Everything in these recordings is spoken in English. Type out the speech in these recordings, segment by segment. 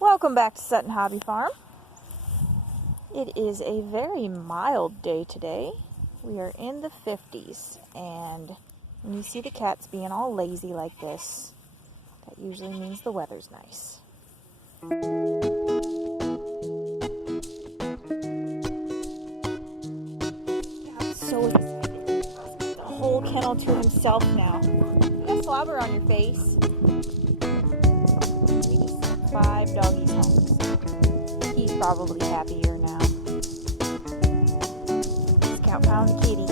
Welcome back to Sutton Hobby Farm. It is a very mild day today. We are in the 50s, and when you see the cats being all lazy like this, that usually means the weather's nice. I'm so excited. The whole kennel to himself now. You got slobber on your face. We just sent 5 doggies home. He's probably happier now. Scout found a kitty.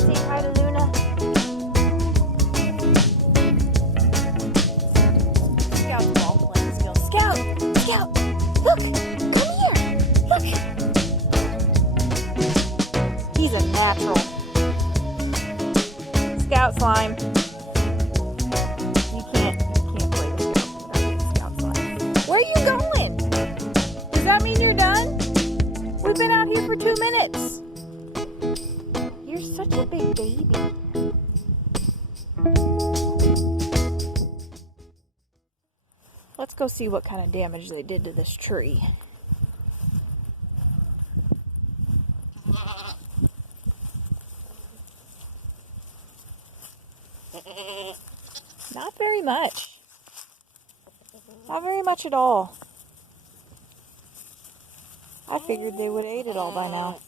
Say hi to Luna. Scout's ball playing still. Scout! Scout! Look! Come here! Look! He's a natural. Scout slime. You can't play with Scout slime. Where are you going? Does that mean you're done? We've been out here for 2 minutes. You're such a big baby. Let's go see what kind of damage they did to this tree. Not very much. Not very much at all. I figured they would have ate it all by now.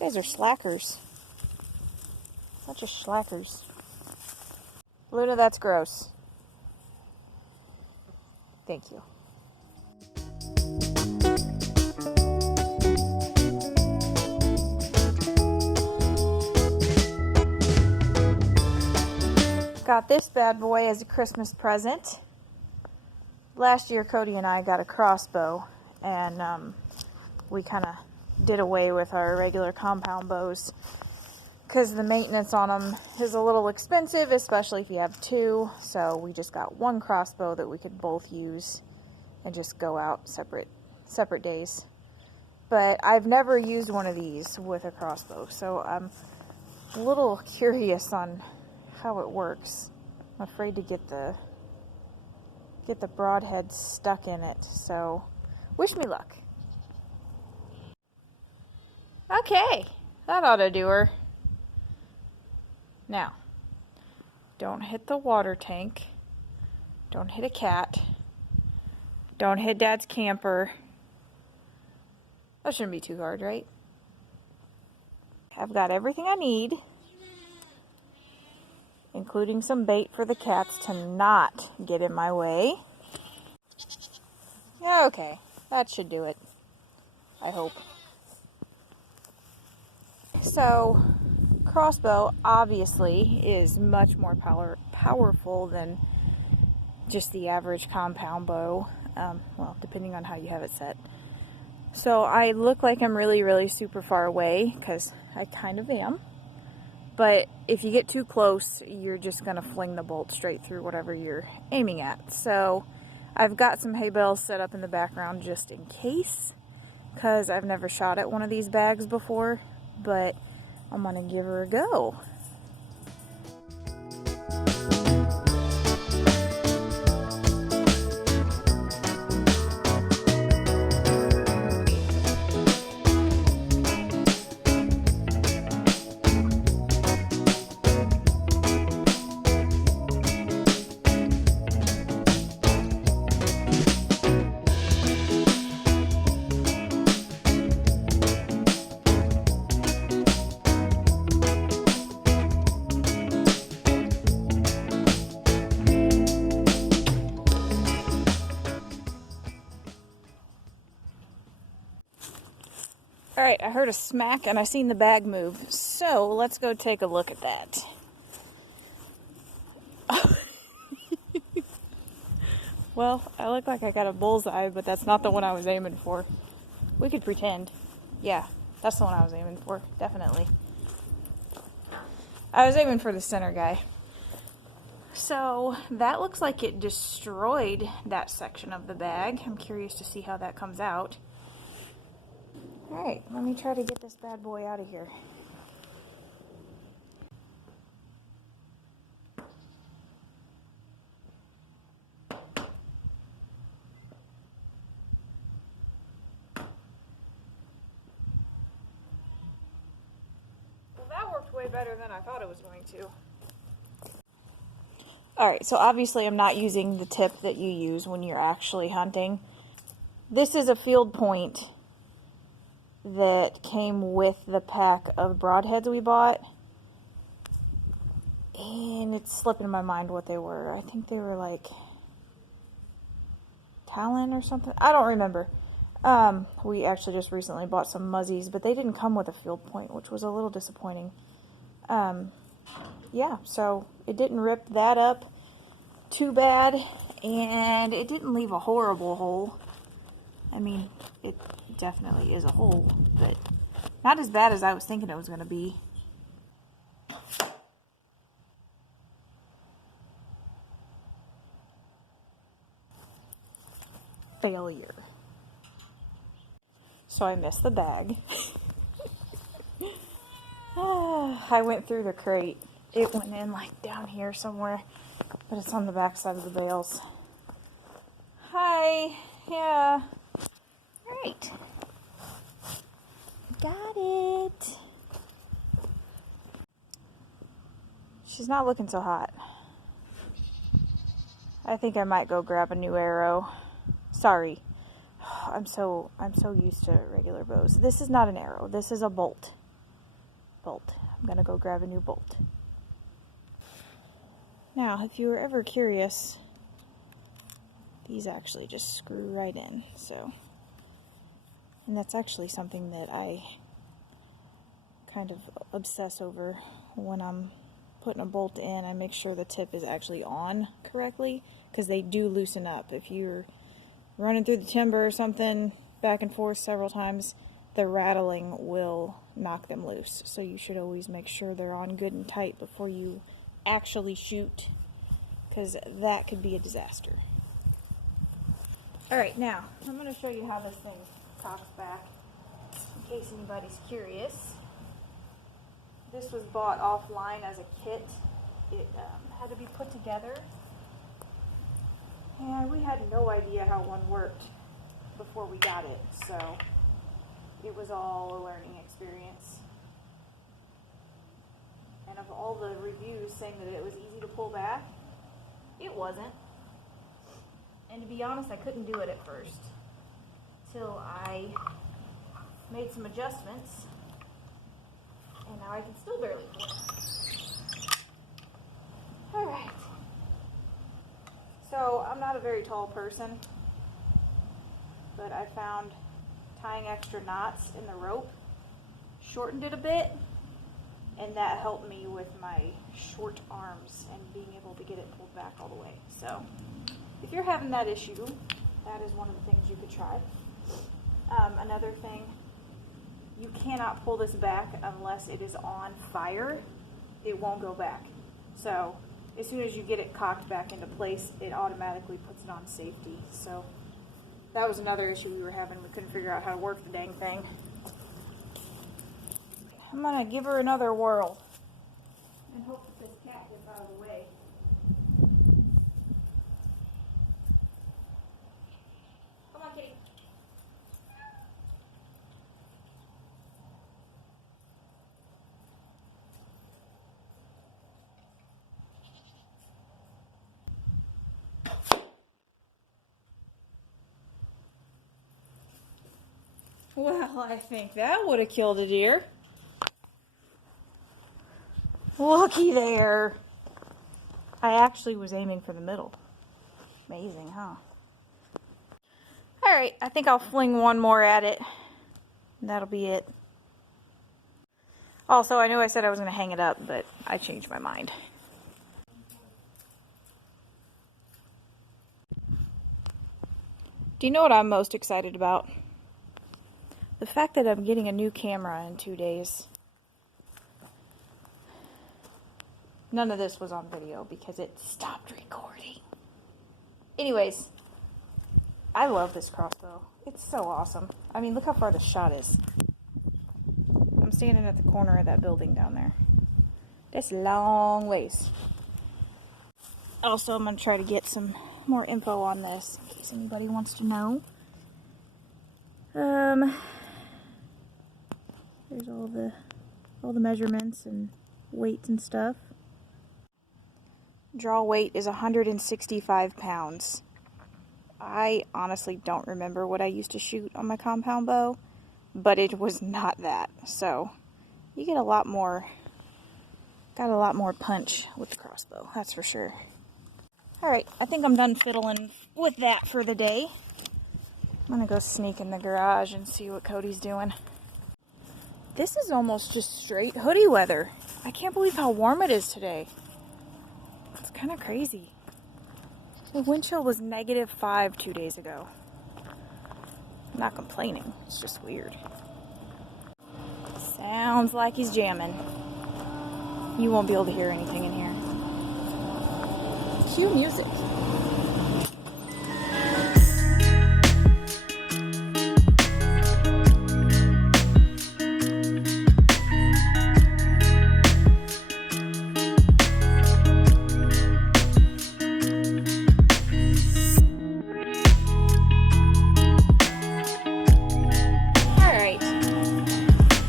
You guys are slackers. Bunch of slackers. Luna, that's gross. Thank you. Got this bad boy as a Christmas present. Last year, Cody and I got a Crossbow, and we kind of did away with our regular compound bows because the maintenance on them is a little expensive, especially if you have 2. So we just got 1 Crossbow that we could both use and just go out separate days. But I've never used one of these with a Crossbow, so I'm a little curious on how it works. I'm afraid to get the broadhead stuck in it, so wish me luck. Okay, that ought to do her. Now, don't hit the water tank. Don't hit a cat. Don't hit Dad's camper. That shouldn't be too hard, right? I've got everything I need, including some bait for the cats to not get in my way. Yeah, okay, that should do it, I hope. So, Crossbow obviously is much more powerful than just the average compound bow, well, depending on how you have it set. So I look like I'm really super far away, because I kind of am. But if you get too close, you're just going to fling the bolt straight through whatever you're aiming at. So I've got some hay bales set up in the background just in case, because I've never shot at one of these bags before, but I'm going to give her a go. Alright, I heard a smack and I seen the bag move, so let's go take a look at that. Well, I look like I got a bullseye, but that's not the one I was aiming for. We could pretend. Yeah, that's the one I was aiming for, definitely. I was aiming for the center guy. So that looks like it destroyed that section of the bag. I'm curious to see how that comes out. Alright, let me try to get this bad boy out of here. worked way better than I thought it was going to. Alright, so obviously I'm not using the tip that you use when you're actually hunting. This is a field point that came with the pack of broadheads we bought. And it's slipping my mind what they were. I think they were like Talon or something. I don't remember. We actually just recently bought some muzzies, but they didn't come with a field point, which was a little disappointing. Yeah, so it didn't rip that up too bad, and it didn't leave a horrible hole. I mean, it definitely is a hole, but not as bad as I was thinking it was going to be. Failure. So I missed the bag. I went through the crate. It went in like down here somewhere, but it's on the back side of the bales. Hi. Yeah. Right. Got it. She's not looking so hot. I think I might go grab a new arrow. Sorry. I'm so used to regular bows. This is not an arrow. This is a bolt. I'm gonna go grab a new bolt. Now, if you were ever curious, these actually just screw right in. And that's actually something that I kind of obsess over when I'm putting a bolt in. I make sure the tip is actually on correctly, because they do loosen up. If you're running through the timber or something back and forth several times, the rattling will knock them loose. So you should always make sure they're on good and tight before you actually shoot, because that could be a disaster. Alright, now I'm going to show you how this thing cocks back, in case anybody's curious. This was bought offline as a kit. It had to be put together, and we had no idea how one worked before we got it, so it was all a learning experience. And of all the reviews saying that it was easy to pull back, it wasn't. And to be honest, I couldn't do it at first, till I made some adjustments, and now I can still barely pull it. Alright. So, I'm not a very tall person, but I found tying extra knots in the rope shortened it a bit, and that helped me with my short arms and being able to get it pulled back all the way. So, if you're having that issue, that is one of the things you could try. Another thing, you cannot pull this back unless it is on fire. It won't go back. So, as soon as you get it cocked back into place, it automatically puts it on safety. So, that was another issue we were having. We couldn't figure out how to work the dang thing. I'm gonna give her another whirl and hope that this cat gets out of the way. Come on, kitty. Well, I think that would have killed a deer. Looky there. I actually was aiming for the middle. Amazing, huh? Alright, I think I'll fling one more at it. And that'll be it. Also, I know I said I was going to hang it up, but I changed my mind. Do you know what I'm most excited about? The fact that I'm getting a new camera in 2 days. None of this was on video because it stopped recording. Anyways, I love this crossbow. It's so awesome. I mean, look how far the shot is. I'm standing at the corner of that building down there. That's a long ways. Also, I'm going to try to get some more info on this in case anybody wants to know. There's all the measurements and weights and stuff. Draw weight is 165 pounds. I honestly don't remember what I used to shoot on my compound bow, but it was not that. So you get a lot more, got a lot more punch with the crossbow, that's for sure. Alright, I think I'm done fiddling with that for the day. I'm gonna go sneak in the garage and see what Cody's doing. This is almost just straight hoodie weather. I can't believe how warm it is today. It's kind of crazy. The wind chill was -5 2 days ago. I'm not complaining, it's just weird. Sounds like he's jamming. You won't be able to hear anything in here. Cue music.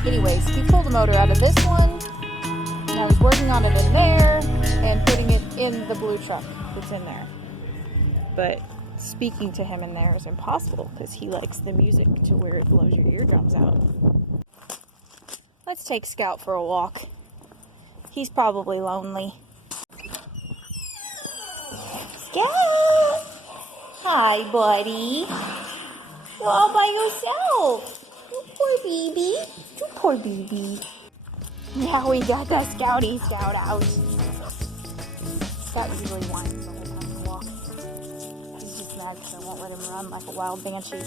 Anyways, he pulled the motor out of this one, and I was working on it in there, and putting it in the blue truck that's in there. But speaking to him in there is impossible, because he likes the music to where it blows your eardrums out. Let's take Scout for a walk. He's probably lonely. Scout! Hi, buddy. You're all by yourself. Poor baby. You poor baby. Now we got the Scouty Scout out. Scout usually whines the whole time we walk. He's just mad because I won't let him run like a wild banshee.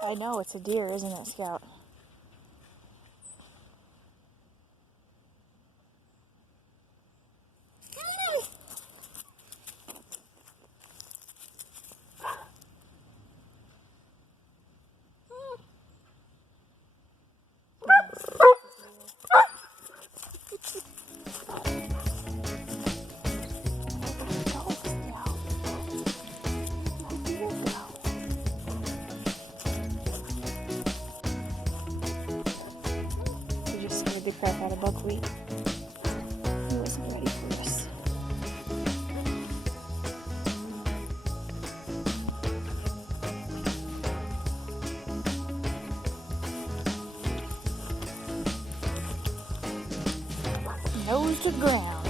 I know, it's a deer, isn't it, Scout? The crap out of buckwheat. He wasn't ready for us. Nose to ground.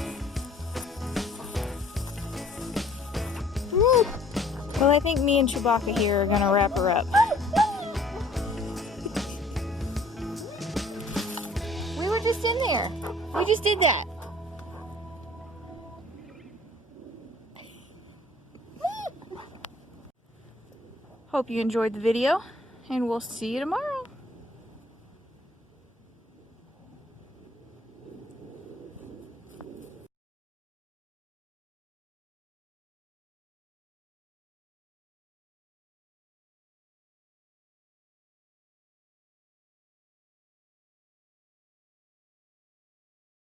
Woo. Well, I think me and Chewbacca here are gonna wrap her up. Just in there. We just did that. Hope you enjoyed the video, and we'll see you tomorrow.